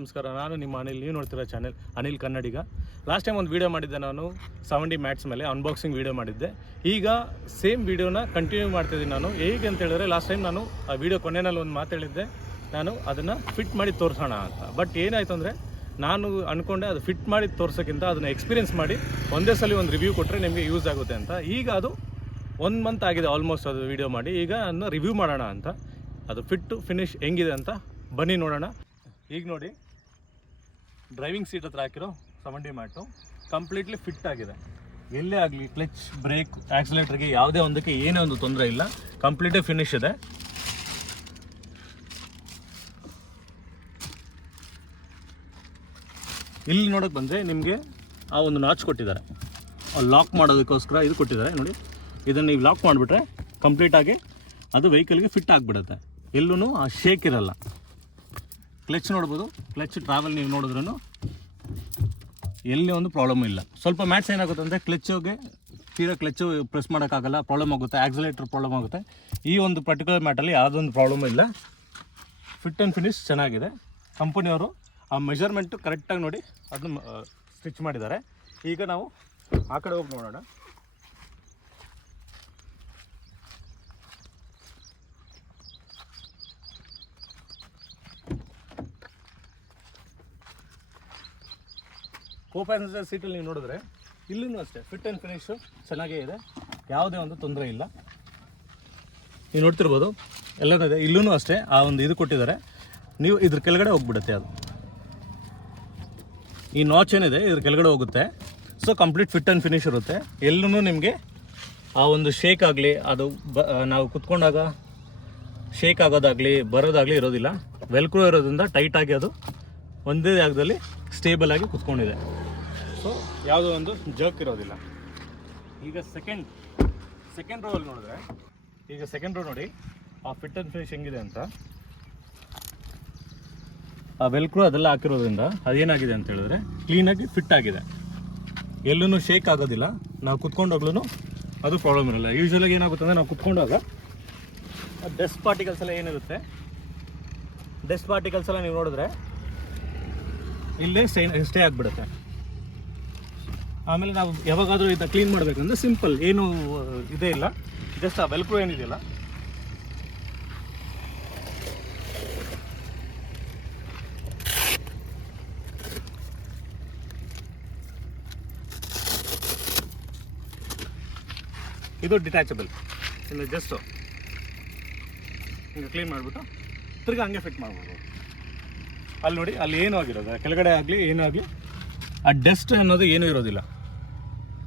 ನಮಸ್ಕಾರ. ನಾನು ನಿಮ್ಮ ಅನಿಲ್. ನೀವು ನೋಡ್ತಿರೋ ಚಾನೆಲ್ ಅನಿಲ್ ಕನ್ನಡಿಗ. ಲಾಸ್ಟ್ ಟೈಮ್ ಒಂದು ವೀಡಿಯೋ ಮಾಡಿದ್ದೆ, ನಾನು 70 ಮ್ಯಾಟ್ಸ್ ಮೇಲೆ ಅನ್ಬಾಕ್ಸಿಂಗ್ ವೀಡಿಯೋ ಮಾಡಿದ್ದೆ. ಈಗ ಸೇಮ್ ವೀಡಿಯೋನ ಕಂಟಿನ್ಯೂ ಮಾಡ್ತಿದ್ದೀನಿ. ನಾನು ಹೇಗೆ ಅಂತ ಹೇಳಿದ್ರೆ, ಲಾಸ್ಟ್ ಟೈಮ್ ನಾನು ಆ ವೀಡಿಯೋ ಕೊನೆಯಲ್ಲಿ ಒಂದು ಮಾತು ಹೇಳಿದ್ದೆ, ನಾನು ಅದನ್ನು ಫಿಟ್ ಮಾಡಿ ತೋರಿಸೋಣ ಅಂತ. ಬಟ್ ಏನಾಯಿತು ಅಂದರೆ, ನಾನು ಅಂದ್ಕೊಂಡೆ ಅದು ಫಿಟ್ ಮಾಡಿ ತೋರ್ಸೋಕ್ಕಿಂತ ಅದನ್ನು ಎಕ್ಸ್ಪೀರಿಯೆನ್ಸ್ ಮಾಡಿ ಒಂದೇ ಸಲ ಒಂದು ರಿವ್ಯೂ ಕೊಟ್ಟರೆ ನಿಮಗೆ ಯೂಸ್ ಆಗುತ್ತೆ ಅಂತ. ಈಗ ಅದು 1 ಮಂತ್ ಆಗಿದೆ ಆಲ್ಮೋಸ್ಟ್ ಅದು ವೀಡಿಯೋ ಮಾಡಿ. ಈಗ ಅದನ್ನು ರಿವ್ಯೂ ಮಾಡೋಣ ಅಂತ, ಅದು ಫಿಟ್ಟು ಫಿನಿಶ್ ಹೆಂಗಿದೆ ಅಂತ ಬನ್ನಿ ನೋಡೋಣ. ಈಗ ನೋಡಿ, ಡ್ರೈವಿಂಗ್ ಸೀಟ್ ಹತ್ರ ಹಾಕಿರೋ 70 ಮ್ಯಾಟು ಕಂಪ್ಲೀಟ್ಲಿ ಫಿಟ್ ಆಗಿದೆ. ಎಲ್ಲೇ ಆಗಲಿ ಕ್ಲಚ್, ಬ್ರೇಕ್, ಆಕ್ಸಿಲೇಟರ್ಗೆ ಯಾವುದೇ ಒಂದಕ್ಕೆ ಏನೇ ಒಂದು ತೊಂದರೆ ಇಲ್ಲ, ಕಂಪ್ಲೀಟೇ ಫಿನಿಶ್ ಇದೆ. ಇಲ್ಲಿ ನೋಡೋಕೆ ಬಂದರೆ ನಿಮಗೆ ಆ ಒಂದು ನಾಚ್ ಕೊಟ್ಟಿದ್ದಾರೆ, ಲಾಕ್ ಮಾಡೋದಕ್ಕೋಸ್ಕರ ಇದು ಕೊಟ್ಟಿದ್ದಾರೆ ನೋಡಿ. ಇದನ್ನು ನೀವು ಲಾಕ್ ಮಾಡಿಬಿಟ್ರೆ ಕಂಪ್ಲೀಟಾಗಿ ಅದು ವೆಹಿಕಲ್ಗೆ ಫಿಟ್ ಆಗಿಬಿಡುತ್ತೆ. ಎಲ್ಲೂ ಆ ಶೇಕ್ ಇರಲ್ಲ. ಕ್ಲಚ್ ನೋಡ್ಬೋದು, ಕ್ಲಚ್ ಟ್ರಾವೆಲ್ ನೀವು ನೋಡಿದ್ರೂ ಎಲ್ಲಿ ಒಂದು ಪ್ರಾಬ್ಲಮ್ ಇಲ್ಲ. ಸ್ವಲ್ಪ ಮ್ಯಾಟ್ಸ್ ಏನಾಗುತ್ತೆ ಅಂದರೆ, ಕ್ಲಚ್ಗೆ ತೀರಾ ಕ್ಲಚ್ಚು ಪ್ರೆಸ್ ಮಾಡೋಕ್ಕಾಗಲ್ಲ, ಪ್ರಾಬ್ಲಮ್ ಆಗುತ್ತೆ. ಆಕ್ಸಿಲೇಟರ್ ಪ್ರಾಬ್ಲಮ್ ಆಗುತ್ತೆ. ಈ ಒಂದು ಪರ್ಟಿಕ್ಯುಲರ್ ಮ್ಯಾಟಲ್ಲಿ ಯಾವುದೊಂದು ಪ್ರಾಬ್ಲಮ್ ಇಲ್ಲ. ಫಿಟ್ ಆ್ಯಂಡ್ ಫಿನಿಶ್ ಚೆನ್ನಾಗಿದೆ. ಕಂಪನಿಯವರು ಆ ಮೆಜರ್ಮೆಂಟು ಕರೆಕ್ಟಾಗಿ ನೋಡಿ ಅದನ್ನು ಸ್ಟಿಚ್ ಮಾಡಿದ್ದಾರೆ. ಈಗ ನಾವು ಆ ಕಡೆ ಹೋಗಿ ನೋಡೋಣ. ಕೋ ಪ್ಯಾಸೆಂಜರ್ ಸೀಟಲ್ಲಿ ನೀವು ನೋಡಿದ್ರೆ ಇಲ್ಲೂ ಅಷ್ಟೇ ಫಿಟ್ ಆ್ಯಂಡ್ ಫಿನಿಶು ಚೆನ್ನಾಗೇ ಇದೆ, ಯಾವುದೇ ಒಂದು ತೊಂದರೆ ಇಲ್ಲ. ನೀವು ನೋಡ್ತಿರ್ಬೋದು ಎಲ್ಲನೂ ಇದೆ. ಇಲ್ಲೂ ಅಷ್ಟೇ ಆ ಒಂದು ಇದು ಕೊಟ್ಟಿದ್ದಾರೆ, ನೀವು ಇದ್ರ ಕೆಳಗಡೆ ಹೋಗ್ಬಿಡುತ್ತೆ. ಅದು ಈ ನಾಚ್ ಏನಿದೆ ಇದ್ರ ಕೆಳಗಡೆ ಹೋಗುತ್ತೆ. So complete fit and finish ಇರುತ್ತೆ. ಎಲ್ಲೂ ನಿಮಗೆ ಆ ಒಂದು ಶೇಕ್ ಆಗಲಿ, ಅದು ನಾವು ಕುತ್ಕೊಂಡಾಗ ಶೇಕ್ ಆಗೋದಾಗಲಿ ಬರೋದಾಗಲಿ ಇರೋದಿಲ್ಲ. ವೆಲ್ಕ್ರೋ ಇರೋದ್ರಿಂದ ಟೈಟಾಗಿ ಅದು ಒಂದೇ ಜಾಗದಲ್ಲಿ ಸ್ಟೇಬಲ್ ಆಗಿ ಕುತ್ಕೊಂಡಿದೆ. ಸೊ ಯಾವುದೋ ಒಂದು ಜರ್ಕ್ ಇರೋದಿಲ್ಲ. ಈಗ ಸೆಕೆಂಡ್ ರೋವಲ್ಲಿ ನೋಡಿದ್ರೆ, ಈಗ ಸೆಕೆಂಡ್ ರೋ ನೋಡಿ ಆ ಫಿಟ್ ಆ್ಯಂಡ್ ಫಿನಿಶ್ ಹೆಂಗಿದೆ ಅಂತ. ಆ ವೆಲ್ಕ್ರೋ ಅದೆಲ್ಲ ಹಾಕಿರೋದ್ರಿಂದ ಅದೇನಾಗಿದೆ ಅಂತ ಹೇಳಿದ್ರೆ ಕ್ಲೀನಾಗಿ ಫಿಟ್ ಆಗಿದೆ. ಎಲ್ಲೂ ಶೇಕ್ ಆಗೋದಿಲ್ಲ. ನಾವು ಕುತ್ಕೊಂಡೋಗ್ಲೂ ಅದು ಪ್ರಾಬ್ಲಮ್ ಇರಲ್ಲ. ಯೂಶ್ವಲಾಗಿ ಏನಾಗುತ್ತೆ ಅಂದರೆ, ನಾವು ಕುತ್ಕೊಂಡಾಗ ಡಸ್ಟ್ ಪಾರ್ಟಿಕಲ್ಸ್ ಎಲ್ಲ ಏನಿರುತ್ತೆ, ಡಸ್ಟ್ ಪಾರ್ಟಿಕಲ್ಸ್ ಎಲ್ಲ ನೀವು ನೋಡಿದ್ರೆ ಇಲ್ಲೇ ಸ್ಟೇ ಆಗಿಬಿಡುತ್ತೆ. ಆಮೇಲೆ ನಾವು ಯಾವಾಗಾದರೂ ಇದನ್ನ ಕ್ಲೀನ್ ಮಾಡಬೇಕಂದ್ರೆ ಸಿಂಪಲ್, ಏನು ಇದೇ ಇಲ್ಲ, ಜಸ್ಟ್ ಆ ವೆಲ್ಕ್ರೋ ಏನಿದೆಯಲ್ಲ ಇದು ಡಿಟ್ಯಾಚಬಲ್. ಇಲ್ಲ ಜಸ್ಟು ಹಿಂಗೆ ಕ್ಲೀನ್ ಮಾಡಿಬಿಟ್ಟು ತಿರ್ಗಿ ಹಂಗೆ ಫಿಟ್ ಮಾಡ್ಬೋದು. ಅಲ್ಲಿ ನೋಡಿ, ಅಲ್ಲಿ ಏನೂ ಆಗಿರೋದು ಕೆಳಗಡೆ ಆಗಲಿ ಏನೂ ಆಗಲಿ ಆ ಡಸ್ಟ್ ಅನ್ನೋದು ಏನೂ ಇರೋದಿಲ್ಲ.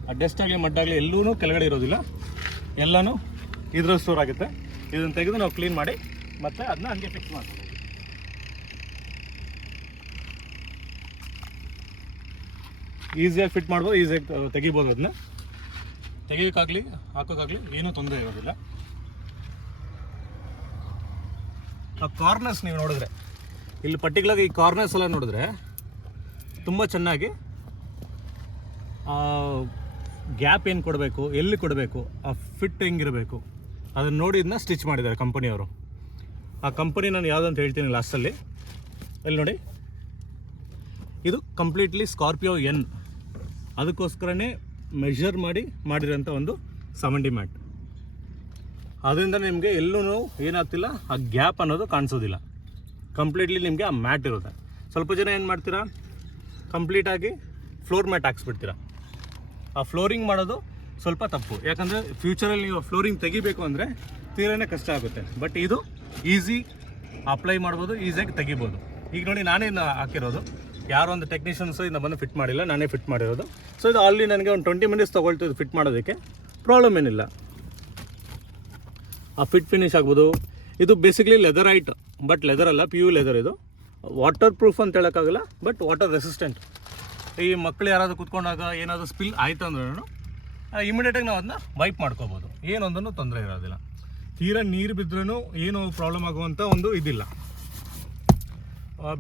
ಆ ಡಸ್ಟ್ ಆಗಲಿ ಮಡ್ಡಾಗಲಿ ಎಲ್ಲೂ ಕೆಳಗಡೆ ಇರೋದಿಲ್ಲ. ಎಲ್ಲನೂ ಇದ್ರ ಸ್ಟೋರ್ ಆಗುತ್ತೆ. ಇದನ್ನು ತೆಗೆದು ನಾವು ಕ್ಲೀನ್ ಮಾಡಿ ಮತ್ತೆ ಅದನ್ನ ಹಂಗೆ ಫಿಕ್ಸ್ ಮಾಡ್ಬೋದು. ಈಸಿಯಾಗಿ ಫಿಟ್ ಮಾಡ್ಬೋದು, ಈಸಿಯಾಗಿ ತೆಗಿಬೋದು. ಅದನ್ನ ತೆಗಿಯೋಕ್ಕಾಗಲಿ ಹಾಕೋಕ್ಕಾಗಲಿ ಏನೂ ತೊಂದರೆ ಇರೋದಿಲ್ಲ. ಆ ಕಾರ್ನರ್ಸ್ ನೀವು ನೋಡಿದ್ರೆ, ಇಲ್ಲಿ ಪರ್ಟಿಕ್ಯುಲರ್ ಈ ಕಾರ್ನರ್ಸ್ ಎಲ್ಲ ನೋಡಿದ್ರೆ ತುಂಬ ಚೆನ್ನಾಗಿ ಗ್ಯಾಪ್ ಏನು ಕೊಡಬೇಕು, ಎಲ್ಲಿ ಕೊಡಬೇಕು, ಆ ಫಿಟ್ ಹೆಂಗಿರಬೇಕು ಅದನ್ನು ನೋಡಿ ಇದನ್ನ ಸ್ಟಿಚ್ ಮಾಡಿದ್ದಾರೆ ಕಂಪನಿಯವರು. ಆ ಕಂಪನಿ ನಾನು ಯಾವುದಂತ ಹೇಳ್ತೀನಿ ಲಾಸ್ಟಲ್ಲಿ. ಇಲ್ಲಿ ನೋಡಿ, ಇದು ಕಂಪ್ಲೀಟ್ಲಿ ಸ್ಕಾರ್ಪಿಯೋ N, ಅದಕ್ಕೋಸ್ಕರನೇ ಮೆಷರ್ ಮಾಡಿರೋಂಥ ಒಂದು 70 ಮ್ಯಾಟ್. ಅದರಿಂದ ನಿಮಗೆ ಎಲ್ಲೂ ಏನಾಗ್ತಿಲ್ಲ, ಆ ಗ್ಯಾಪ್ ಅನ್ನೋದು ಕಾಣಿಸೋದಿಲ್ಲ. ಕಂಪ್ಲೀಟ್ಲಿ ನಿಮಗೆ ಆ ಮ್ಯಾಟ್ ಇರುತ್ತೆ. ಸ್ವಲ್ಪ ಜನ ಏನು ಮಾಡ್ತೀರಾ, ಕಂಪ್ಲೀಟಾಗಿ ಫ್ಲೋರ್ ಮ್ಯಾಟ್ ಹಾಕ್ಸ್ಬಿಡ್ತೀರಾ. ಆ ಫ್ಲೋರಿಂಗ್ ಮಾಡೋದು ಸ್ವಲ್ಪ ತಪ್ಪು. ಯಾಕಂದರೆ ಫ್ಯೂಚರಲ್ಲಿ ನೀವು ಫ್ಲೋರಿಂಗ್ ತೆಗಿಬೇಕು ಅಂದರೆ ತೀರನೇ ಕಷ್ಟ ಆಗುತ್ತೆ. ಬಟ್ ಇದು ಈಸಿ ಅಪ್ಲೈ ಮಾಡ್ಬೋದು, ಈಸಿಯಾಗಿ ತೆಗಿಬೋದು. ಈಗ ನೋಡಿ, ನಾನೇ ಹಾಕಿರೋದು, ಯಾರೋ ಒಂದು ಟೆಕ್ನಿಷಿಯನ್ಸು ಇದನ್ನ ಬಂದು ಫಿಟ್ ಮಾಡಿಲ್ಲ, ನಾನೇ ಫಿಟ್ ಮಾಡಿರೋದು. ಸೊ ಇದು ಆಲ್ರೆಡಿ ನನಗೆ ಒಂದು 20 ಮಿನಿಟ್ಸ್ ತೊಗೊಳ್ತಿದ್ದು ಫಿಟ್ ಮಾಡೋದಕ್ಕೆ. ಪ್ರಾಬ್ಲಮ್ ಏನಿಲ್ಲ. ಆ ಫಿಟ್ ಫಿನಿಶ್ ಆಗ್ಬೋದು. ಇದು basically leather item, but leather ಅಲ್ಲ, PU ಲೆದರ್. ಇದು ವಾಟರ್ ಪ್ರೂಫ್ ಅಂತ ಹೇಳೋಕ್ಕಾಗಲ್ಲ, ಬಟ್ ವಾಟರ್ ರೆಸಿಸ್ಟೆಂಟ್. ಈ ಮಕ್ಕಳು ಯಾರಾದರೂ ಕುತ್ಕೊಂಡಾಗ ಏನಾದರೂ ಸ್ಪಿಲ್ ಆಯಿತು ಅಂದ್ರೂ ಇಮಿಡಿಯೇಟಾಗಿ ನಾವು ಅದನ್ನ ವೈಪ್ ಮಾಡ್ಕೋಬೋದು. ಏನೊಂದೂ ತೊಂದರೆ ಇರೋದಿಲ್ಲ. ತೀರಾ ನೀರು ಬಿದ್ರೂ ಏನೂ ಪ್ರಾಬ್ಲಮ್ ಆಗುವಂಥ ಒಂದು ಇದಿಲ್ಲ.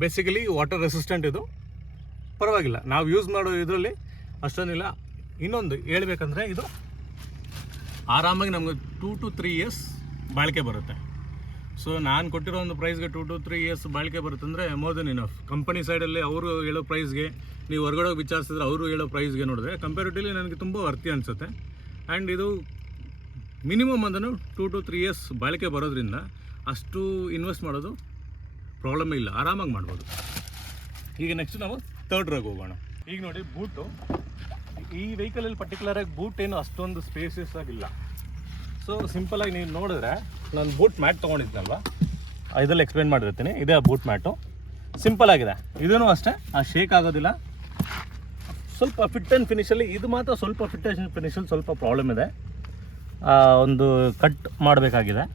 ಬೇಸಿಕಲಿ ವಾಟರ್ ರೆಸಿಸ್ಟೆಂಟ್ ಇದು, ಪರವಾಗಿಲ್ಲ. ನಾವು ಯೂಸ್ ಮಾಡೋ ಇದರಲ್ಲಿ ಅಷ್ಟೊಂದಿಲ್ಲ. ಇನ್ನೊಂದು ಹೇಳ್ಬೇಕಂದ್ರೆ, ಇದು ಆರಾಮಾಗಿ ನಮಗೆ 2 to 3 ಇಯರ್ಸ್ ಬಾಳಿಕೆ ಬರುತ್ತೆ. ಸೊ ನಾನು ಕೊಟ್ಟಿರೋ ಒಂದು ಪ್ರೈಸ್ಗೆ 2 to 3 years ಬಾಳಿಕೆ ಬರುತ್ತೆ ಅಂದರೆ ಮೋರ್ ದೆನ್ ಇನಫ್. ಕಂಪನಿ ಸೈಡಲ್ಲಿ ಅವರು ಹೇಳೋ ಪ್ರೈಸ್ಗೆ ನೀವು ಹೊರಗಡೆ ವಿಚಾರಿಸಿದ್ರೆ ಅವರು ಹೇಳೋ ಪ್ರೈಸ್ಗೆ ನೋಡಿದ್ರೆ ಕಂಪ್ಯಾರಿಟಿವ್ಲಿ ನನಗೆ ತುಂಬ ವರ್ತಿ ಅನಿಸುತ್ತೆ. ಆ್ಯಂಡ್ ಇದು ಮಿನಿಮಮ್ ಅಂದನು 2 to 3 years ಬಾಳಿಕೆ ಬರೋದ್ರಿಂದ ಅಷ್ಟು ಇನ್ವೆಸ್ಟ್ ಮಾಡೋದು ಪ್ರಾಬ್ಲಮ್ ಇಲ್ಲ, ಆರಾಮಾಗಿ ಮಾಡ್ಬೋದು. ಈಗ ನೆಕ್ಸ್ಟ್ ನಾವು ಥರ್ಡ್ ರೋಗೆ ಹೋಗೋಣ. ಈಗ ನೋಡಿ ಬೂಟು, ಈ ವೆಹಿಕಲಲ್ಲಿ ಪರ್ಟಿಕ್ಯುಲರಾಗಿ ಬೂಟ್ ಏನು ಅಷ್ಟೊಂದು ಸ್ಪೇಸಿಯಸ್ ಆಗಿಲ್ಲ. ಸೊ ಸಿಂಪಲಾಗಿ ನೀವು ನೋಡಿದ್ರೆ ನಾನು ಬೂಟ್ ಮ್ಯಾಟ್ ತೊಗೊಂಡಿದ್ನಲ್ವ, ಇದರಲ್ಲಿ ಎಕ್ಸ್ಪ್ಲೇನ್ ಮಾಡಿರ್ತೀನಿ. ಇದೇ ಆ ಬೂಟ್ ಮ್ಯಾಟು, ಸಿಂಪಲ್ ಆಗಿದೆ. ಇದೂ ಅಷ್ಟೇ, ಆ ಶೇಕ್ ಆಗೋದಿಲ್ಲ. ಸ್ವಲ್ಪ ಫಿಟ್ ಆ್ಯಂಡ್ ಫಿನಿಷಲ್ಲಿ ಇದು ಮಾತ್ರ ಸ್ವಲ್ಪ ಫಿಟ್ ಆ್ಯಂಡ್ ಫಿನಿಷಲ್ಲಿ ಸ್ವಲ್ಪ ಪ್ರಾಬ್ಲಮ್ ಇದೆ, ಒಂದು ಕಟ್ ಮಾಡಬೇಕಾಗಿದೆ.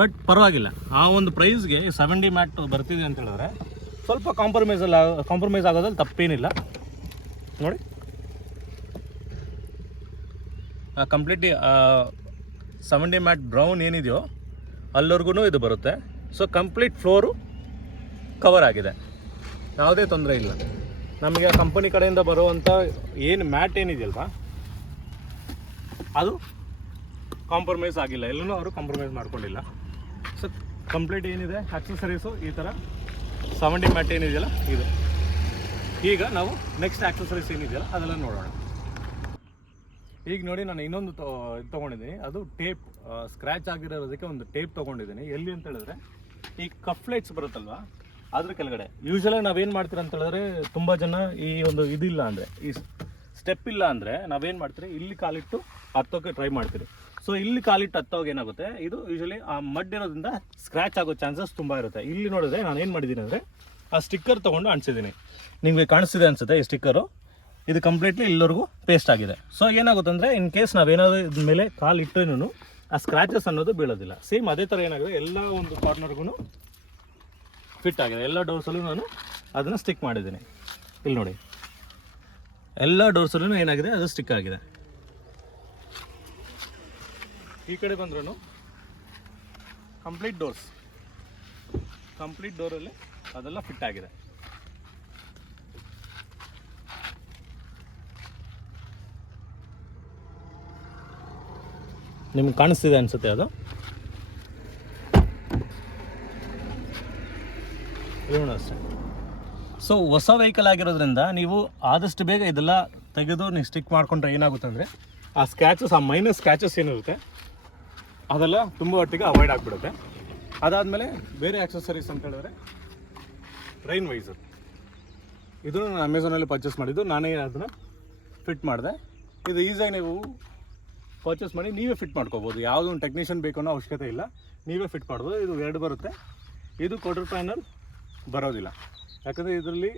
ಬಟ್ ಪರವಾಗಿಲ್ಲ, ಆ ಒಂದು ಪ್ರೈಸ್ಗೆ 70 ಮ್ಯಾಟ್ ಬರ್ತಿದೆ ಅಂತ ಹೇಳಿದ್ರೆ ಸ್ವಲ್ಪ ಕಾಂಪ್ರಮೈಸ್ ಆಗೋದ್ರಲ್ಲಿ ತಪ್ಪೇನಿಲ್ಲ. ನೋಡಿ ಕಂಪ್ಲೀಟ್ಲಿ 70 ಮ್ಯಾಟ್ ಬ್ರೌನ್ ಏನಿದೆಯೋ ಅಲ್ಲಿವರೆಗೂ ಇದು ಬರುತ್ತೆ. ಸೊ ಕಂಪ್ಲೀಟ್ ಫ್ಲೋರು ಕವರ್ ಆಗಿದೆ, ಯಾವುದೇ ತೊಂದರೆ ಇಲ್ಲ. ನಮಗೆ ಕಂಪನಿ ಕಡೆಯಿಂದ ಬರುವಂಥ ಏನು ಮ್ಯಾಟ್ ಏನಿದೆಯಲ್ವಾ ಅದು ಕಾಂಪ್ರಮೈಸ್ ಆಗಿಲ್ಲ, ಎಲ್ಲೂ ಅವರು ಕಾಂಪ್ರಮೈಸ್ ಮಾಡ್ಕೊಂಡಿಲ್ಲ. ಸೊ ಕಂಪ್ಲೀಟ್ ಏನಿದೆ ಆಕ್ಸೆಸರೀಸು ಈ ಥರ 70 ಮ್ಯಾಟ್ ಏನಿದೆಯಲ್ಲ ಇದು. ಈಗ ನಾವು ನೆಕ್ಸ್ಟ್ ಆಕ್ಸೆಸರೀಸ್ ಏನಿದೆಯಲ್ಲ ಅದೆಲ್ಲ ನೋಡೋಣ. ಈಗ ನೋಡಿ ನಾನು ಇನ್ನೊಂದು ಇದು ತೊಗೊಂಡಿದ್ದೀನಿ, ಅದು ಟೇಪ್. ಸ್ಕ್ರ್ಯಾಚ್ ಆಗಿರೋದಕ್ಕೆ ಒಂದು ಟೇಪ್ ತೊಗೊಂಡಿದ್ದೀನಿ. ಎಲ್ಲಿ ಅಂತ ಹೇಳಿದ್ರೆ ಈ ಕಫ್ ಲೈಟ್ಸ್ ಬರುತ್ತಲ್ವ ಅದ್ರ ಕೆಳಗಡೆ. ಯೂಶ್ವಲಾಗಿ ನಾವೇನು ಮಾಡ್ತೀರ ಅಂತ ಹೇಳಿದ್ರೆ ತುಂಬ ಜನ ಈ ಒಂದು ಇದಿಲ್ಲ ಅಂದರೆ, ಈ ಸ್ಟೆಪ್ ಇಲ್ಲ ಅಂದರೆ ನಾವೇನು ಮಾಡ್ತೀರಿ, ಇಲ್ಲಿ ಕಾಲಿಟ್ಟು ಹತ್ತೋಕ್ಕೆ ಟ್ರೈ ಮಾಡ್ತೀರಿ. ಸೊ ಇಲ್ಲಿ ಕಾಲಿಟ್ಟು ಹತ್ತೋಗಿ ಏನಾಗುತ್ತೆ, ಇದು ಯೂಶ್ವಲಿ ಆ ಮಡ್ ಇರೋದ್ರಿಂದ ಸ್ಕ್ರ್ಯಾಚ್ ಆಗೋ ಚಾನ್ಸಸ್ ತುಂಬ ಇರುತ್ತೆ. ಇಲ್ಲಿ ನೋಡಿದ್ರೆ ನಾನು ಏನು ಮಾಡಿದ್ದೀನಿ ಅಂದರೆ ಆ ಸ್ಟಿಕ್ಕರ್ ತೊಗೊಂಡು ಅಂಟಿಸಿದ್ದೀನಿ. ನಿಮಗೆ ಕಾಣಿಸ್ತಿದೆ ಅನಿಸುತ್ತೆ ಈ ಸ್ಟಿಕ್ಕರು. ಇದು ಕಂಪ್ಲೀಟ್ಲಿ ಇಲ್ಲಿವರೆಗೂ ಪೇಸ್ಟ್ ಆಗಿದೆ. ಸೊ ಏನಾಗುತ್ತೆ ಅಂದರೆ ಇನ್ ಕೇಸ್ ನಾವೇನಾದರೂ ಇದ್ರ ಮೇಲೆ ಕಾಲಿಟ್ಟರೂ ಆ ಸ್ಕ್ರ್ಯಾಚಸ್ ಅನ್ನೋದು ಬೀಳೋದಿಲ್ಲ. ಸೇಮ್ ಅದೇ ಥರ ಏನಾಗಿದೆ, ಎಲ್ಲ ಒಂದು ಕಾರ್ನರ್ಗೂ ಫಿಟ್ ಆಗಿದೆ. ಎಲ್ಲ ಡೋರ್ಸಲ್ಲೂ ನಾನು ಅದನ್ನು ಸ್ಟಿಕ್ ಮಾಡಿದ್ದೀನಿ. ಇಲ್ಲಿ ನೋಡಿ, ಎಲ್ಲ ಡೋರ್ಸಲ್ಲೂ ಏನಾಗಿದೆ ಅದು ಸ್ಟಿಕ್ ಆಗಿದೆ. ಈ ಕಡೆ ಬಂದ್ರೂ ಕಂಪ್ಲೀಟ್ ಡೋರಲ್ಲಿ ಅದೆಲ್ಲ ಫಿಟ್ ಆಗಿದೆ. ನಿಮ್ಗೆ ಕಾಣಿಸ್ತಿದೆ ಅನಿಸುತ್ತೆ ಅದು. ಅಷ್ಟೇ. ಸೊ ಹೊಸ ವೆಹಿಕಲ್ ಆಗಿರೋದ್ರಿಂದ ನೀವು ಆದಷ್ಟು ಬೇಗ ಇದೆಲ್ಲ ತೆಗೆದು ನೀವು ಸ್ಟಿಕ್ ಮಾಡ್ಕೊಂಡ್ರೆ ಏನಾಗುತ್ತೆ ಅಂದರೆ ಆ ಸ್ಕ್ರ್ಯಾಚಸ್, ಆ ಮೈನಸ್ ಸ್ಕ್ರ್ಯಾಚಸ್ ಏನಿರುತ್ತೆ ಅದೆಲ್ಲ ತುಂಬ ಹೊತ್ತಿಗೆ ಅವಾಯ್ಡ್ ಆಗಿಬಿಡುತ್ತೆ. ಅದಾದಮೇಲೆ ಬೇರೆ ಆಕ್ಸೆಸರೀಸ್ ಅಂತ ಹೇಳಿದ್ರೆ ರೈನ್ ವೈಸರ್. ಇದನ್ನು ನಾನು ಅಮೆಝಾನಲ್ಲಿ ಪರ್ಚೇಸ್ ಮಾಡಿದ್ದು, ನಾನೇ ಅದನ್ನು ಫಿಟ್ ಮಾಡಿದೆ. ಇದು ಈಸಿಯಾಗಿ ನೀವು ಪರ್ಚೇಸ್ ಮಾಡಿ ನೀವೇ ಫಿಟ್ ಮಾಡ್ಕೋಬೋದು, ಯಾವುದೋ ಒಂದು ಟೆಕ್ನಿಷಿಯನ್ ಬೇಕು ಅನ್ನೋ ಅವಶ್ಯಕತೆ ಇಲ್ಲ, ನೀವೇ ಫಿಟ್ ಮಾಡ್ಬೋದು. ಇದು 2 ಬರುತ್ತೆ. ಇದು ಕ್ವಾರ್ಟರ್ ಪ್ಯಾನಲ್ ಬರೋದಿಲ್ಲ, ಯಾಕಂದರೆ ಇದರಲ್ಲಿ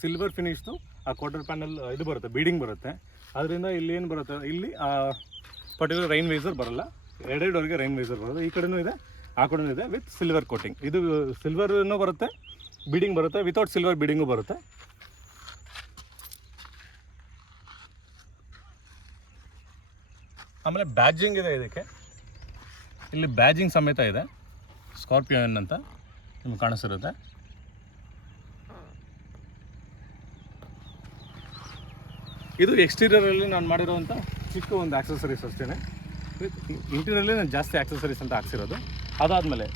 ಸಿಲ್ವರ್ ಫಿನಿಶ್ದು ಆ ಕ್ವಾರ್ಟರ್ ಪ್ಯಾನಲ್ ಇದು ಬರುತ್ತೆ, ಬೀಡಿಂಗ್ ಬರುತ್ತೆ. ಅದರಿಂದ ಇಲ್ಲಿ ಏನು ಬರುತ್ತೆ, ಇಲ್ಲಿ ಪರ್ಟಿಕ್ಯುಲರ್ ರೈನ್ ವೈಸರ್ ಬರೋಲ್ಲ. 2 ರೈನ್ ವೈಸರ್ ಬರೋದು. ಈ ಕಡೆನೂ ಇದೆ, ಆ ಕಡೆನೂ ಇದೆ, ವಿತ್ ಸಿಲ್ವರ್ ಕೋಟಿಂಗ್. ಇದು ಸಿಲ್ವರ್ನೂ ಬರುತ್ತೆ, ಬೀಡಿಂಗ್ ಬರುತ್ತೆ, ವಿತೌಟ್ ಸಿಲ್ವರ್ ಬೀಡಿಂಗು ಬರುತ್ತೆ. ಆಮೇಲೆ ಬ್ಯಾಡ್ಜಿಂಗ್ ಇದೆ ಇದಕ್ಕೆ. ಇಲ್ಲಿ ಬ್ಯಾಡ್ಜಿಂಗ್ ಸಮೇತ ಇದೆ, ಸ್ಕಾರ್ಪಿಯೋನ್ ಅಂತ ನಿಮ್ಗೆ ಕಾಣಿಸಿರುತ್ತೆ. ಇದು ಎಕ್ಸ್ಟೀರಿಯರಲ್ಲಿ ನಾನು ಮಾಡಿರೋವಂಥ ಚಿಕ್ಕ ಒಂದು ಆಕ್ಸೆಸರೀಸ್ ಅಷ್ಟೇ. ಇಂಟೀರಿಯರಲ್ಲಿ ನಾನು ಜಾಸ್ತಿ ಆಕ್ಸೆಸರೀಸ್ ಅಂತ ಹಾಕ್ಸಿರೋದು. ಅದಾದಮೇಲೆ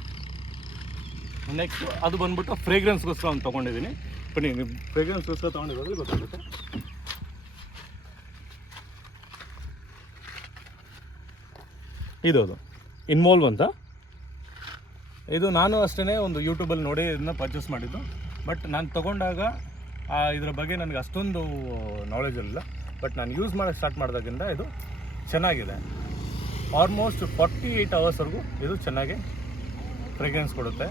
ನೆಕ್ಸ್ಟ್ ಅದು ಬಂದ್ಬಿಟ್ಟು ಫ್ರೇಗ್ರೆನ್ಸ್ಗೋಸ್ಕರ ಒಂದು ತೊಗೊಂಡಿದ್ದೀನಿ. ಬನ್ನಿ, ನೀವು ಫ್ರೇಗ್ರೆನ್ಸ್ಗೋಸ್ಕರ ತೊಗೊಂಡಿರೋದ್ರಲ್ಲಿ ಗೊತ್ತಾಗುತ್ತೆ. ಇದು ಇನ್ವಾಲ್ವ್ ಅಂತ. ಇದು ನಾನು ಅಷ್ಟೇ ಒಂದು ಯೂಟ್ಯೂಬಲ್ಲಿ ನೋಡಿ ಇದನ್ನ ಪರ್ಚೇಸ್ ಮಾಡಿದ್ದು. ಬಟ್ ನಾನು ತೊಗೊಂಡಾಗ ಇದರ ಬಗ್ಗೆ ನನಗೆ ಅಷ್ಟೊಂದು ನಾಲೆಜ್ ಇಲ್ಲ. ಬಟ್ ನಾನು ಯೂಸ್ ಮಾಡೋಕ್ಕೆ ಸ್ಟಾರ್ಟ್ ಮಾಡಿದಾಗಿಂದ ಇದು ಚೆನ್ನಾಗಿದೆ. ಆಲ್ಮೋಸ್ಟ್ 48 ಅವರ್ಸ್ವರೆಗೂ ಇದು ಚೆನ್ನಾಗಿ ಫ್ರೇಗ್ರೆನ್ಸ್ ಕೊಡುತ್ತೆ.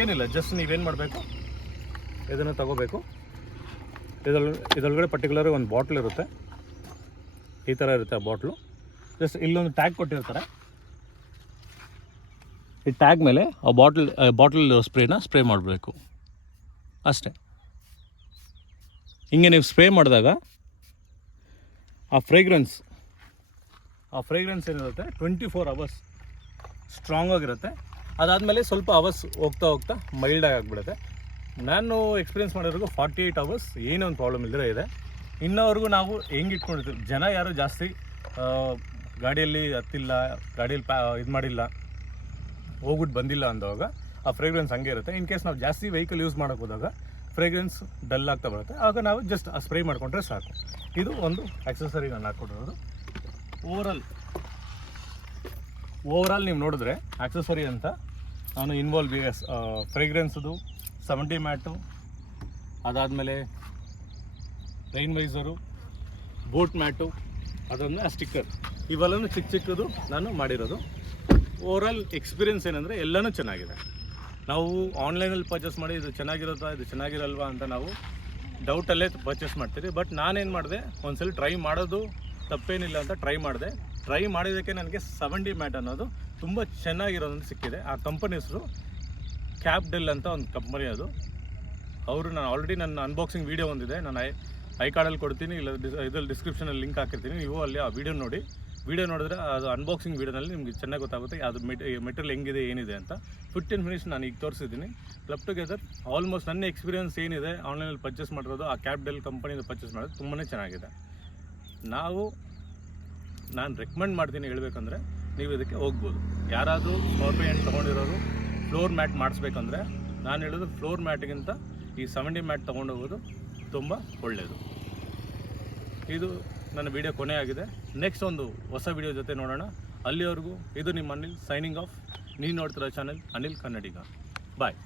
ಏನಿಲ್ಲ, ಜಸ್ಟ್ ನೀವೇನು ಮಾಡಬೇಕು, ಇದನ್ನು ತಗೋಬೇಕು. ಇದರೊಳಗಡೆ ಪರ್ಟಿಕ್ಯುಲರ್ ಒಂದು ಬಾಟ್ಲ್ ಇರುತ್ತೆ, ಈ ಥರ ಇರುತ್ತೆ ಆ ಬಾಟ್ಲು. ಜಸ್ಟ್ ಇಲ್ಲೊಂದು ಟ್ಯಾಗ್ ಕೊಟ್ಟಿರ್ತಾರೆ, ಈ ಟ್ಯಾಗ್ ಮೇಲೆ ಆ ಬಾಟಲ್ ಸ್ಪ್ರೇನ ಸ್ಪ್ರೇ ಮಾಡಬೇಕು ಅಷ್ಟೇ. ಹಿಂಗೆ ನೀವು ಸ್ಪ್ರೇ ಮಾಡಿದಾಗ ಆ ಫ್ರೇಗ್ರೆನ್ಸ್ ಏನಿರುತ್ತೆ 24 ಅವರ್ಸ್ ಸ್ಟ್ರಾಂಗ್ ಆಗಿರುತ್ತೆ. ಅದಾದಮೇಲೆ ಸ್ವಲ್ಪ ಅವರ್ಸ್ ಹೋಗ್ತಾ ಮೈಲ್ಡಾಗಿ ಆಗಿಬಿಡುತ್ತೆ. ನಾನು ಎಕ್ಸ್ಪೀರಿಯೆನ್ಸ್ ಮಾಡಿರೋದು 48 ಅವರ್ಸ್ ಏನೋ ಒಂದು ಪ್ರಾಬ್ಲಮ್ ಇಲ್ಲದೇ ಇದೆ. ಇನ್ನೋವರೆಗೂ ನಾವು ಹೆಂಗೆ ಇಟ್ಕೊಂಡಿರ್ತೀವಿ, ಜನ ಯಾರು ಜಾಸ್ತಿ ಗಾಡಿಯಲ್ಲಿ ಹತ್ತಿಲ್ಲ, ಗಾಡಿಯಲ್ಲಿ ಇದು ಮಾಡಿಲ್ಲ, ಹೋಗ್ಬಿಟ್ಟು ಬಂದಿಲ್ಲ ಅಂದಾಗ ಆ ಫ್ರೇಗ್ರೆನ್ಸ್ ಹಂಗೆ ಇರುತ್ತೆ. ಇನ್ ಕೇಸ್ ನಾವು ಜಾಸ್ತಿ ವೆಹಿಕಲ್ ಯೂಸ್ ಮಾಡೋಕೆ ಹೋದಾಗ ಫ್ರೇಗ್ರೆನ್ಸ್ ಡಲ್ ಆಗ್ತಾ ಬರುತ್ತೆ, ಆಗ ನಾವು ಜಸ್ಟ್ ಆ ಸ್ಪ್ರೇ ಮಾಡಿಕೊಂಡ್ರೆ ಸಾಕು. ಇದು ಒಂದು ಆಕ್ಸೆಸರಿ ನಾನು ಹಾಕ್ಕೊಟ್ಟಿರೋದು. ಓವರಾಲ್ ನೀವು ನೋಡಿದ್ರೆ ಆಕ್ಸೆಸರಿ ಅಂತ ನಾನು ಇನ್ವಾಲ್ವ್ ಫ್ರೇಗ್ರೆನ್ಸ್ದು 70 ಮ್ಯಾಟು, ಅದಾದಮೇಲೆ ರೈನ್ ವೈಸರು, ಬೋಟ್ ಮ್ಯಾಟು, ಅದನ್ನು ಸ್ಟಿಕ್ಕರ್, ಇವೆಲ್ಲನೂ ಚಿಕ್ಕದು ನಾನು ಮಾಡಿರೋದು. ಓವರಾಲ್ ಎಕ್ಸ್ಪೀರಿಯನ್ಸ್ ಏನಂದರೆ ಎಲ್ಲನೂ ಚೆನ್ನಾಗಿದೆ. ನಾವು ಆನ್ಲೈನಲ್ಲಿ ಪರ್ಚೇಸ್ ಮಾಡಿ ಇದು ಚೆನ್ನಾಗಿರುತ್ತಾ ಇದು ಚೆನ್ನಾಗಿರಲ್ವಾ ಅಂತ ನಾವು ಡೌಟಲ್ಲೇ ಪರ್ಚೇಸ್ ಮಾಡ್ತೀವಿ. ಬಟ್ ನಾನೇನು ಮಾಡಿದೆ, ಒಂದ್ಸಲ ಟ್ರೈ ಮಾಡೋದು ತಪ್ಪೇನಿಲ್ಲ ಅಂತ ಟ್ರೈ ಮಾಡಿದ್ದಕ್ಕೆ ನನಗೆ 70 ಮ್ಯಾಟ್ ಅನ್ನೋದು ತುಂಬ ಚೆನ್ನಾಗಿರೋದನ್ನು ಸಿಕ್ಕಿದೆ. ಆ ಕಂಪನಿ ಹೆಸರು ಕ್ಯಾಪ್ಡೆಲ್ ಅಂತ ಒಂದು ಕಂಪನಿ ಅದು. ಅವರು ನಾನು ಆಲ್ರೆಡಿ ನನ್ನ ಅನ್ಬಾಕ್ಸಿಂಗ್ ವೀಡಿಯೋ ಒಂದಿದೆ, ನಾನು ಐ ಕಾರ್ಡಲ್ಲಿ ಕೊಡ್ತೀನಿ, ಇಲ್ಲ ಇದ್ರಲ್ಲಿ ಡಿಸ್ಕ್ರಿಪ್ಷನಲ್ಲಿ ಲಿಂಕ್ ಹಾಕಿರ್ತೀನಿ. ನೀವು ಅಲ್ಲಿ ಆ ವಿಡಿಯೋ ನೋಡಿದ್ರೆ ಅದು ಅನ್ಬಾಕ್ಸಿಂಗ್ ವೀಡಿಯೋನಲ್ಲಿ ನಿಮಗೆ ಚೆನ್ನಾಗಿ ಗೊತ್ತಾಗುತ್ತೆ ಅದು ಮೆಟೀರಿಯಲ್ ಹೆಂಗಿದೆ ಏನಿದೆ ಅಂತ. ಫಿಟ್ ಆ್ಯಂಡ್ ಫಿನಿಶ್ ನಾನು ಈಗ ತೋರಿಸಿದ್ದೀನಿ. ಕ್ಲಬ್ ಟುಗೆದರ್ ಆಲ್ಮೋಸ್ಟ್ ನನ್ನ ಎಕ್ಸ್ಪೀರಿಯನ್ಸ್ ಏನಿದೆ ಆನ್ಲೈನಲ್ಲಿ ಪರ್ಚೇಸ್ ಮಾಡಿರೋದು, ಆ ಕ್ಯಾಪ್ಡೆಲ್ ಕಂಪನಿಯಿಂದ ಪರ್ಚೇಸ್ ಮಾಡೋದು ತುಂಬಾ ಚೆನ್ನಾಗಿದೆ. ನಾನು ರೆಕಮೆಂಡ್ ಮಾಡ್ತೀನಿ ಹೇಳಬೇಕಂದ್ರೆ, ನೀವು ಇದಕ್ಕೆ ಹೋಗ್ಬೋದು. ಯಾರಾದರೂ ಸ್ಕಾರ್ಪಿಯೋ ಎಂಡ್ ತೊಗೊಂಡಿರೋರು ಫ್ಲೋರ್ ಮ್ಯಾಟ್ ಮಾಡಿಸ್ಬೇಕಂದ್ರೆ ನಾನು ಹೇಳೋದು ಫ್ಲೋರ್ ಮ್ಯಾಟ್ಗಿಂತ ಈ 70 ಮ್ಯಾಟ್ ತೊಗೊಂಡೋಗೋದು ತುಂಬ ಒಳ್ಳೆಯದು. ಇದು ನನ್ನ ವಿಡಿಯೋ ಕೊನೆ ಆಗಿದೆ. ನೆಕ್ಸ್ಟ್ ಒಂದು ಹೊಸ ವಿಡಿಯೋ ಜೊತೆ ನೋಡೋಣ. ಅಲ್ಲಿವರೆಗೂ ಇದು ನಿಮ್ಮ ಅನಿಲ್ ಸೈನಿಂಗ್ ಆಫ್. ನೀವು ನೋಡ್ತಿರೋ ಚಾನಲ್ ಅನಿಲ್ ಕನ್ನಡಿಗ. ಬಾಯ್.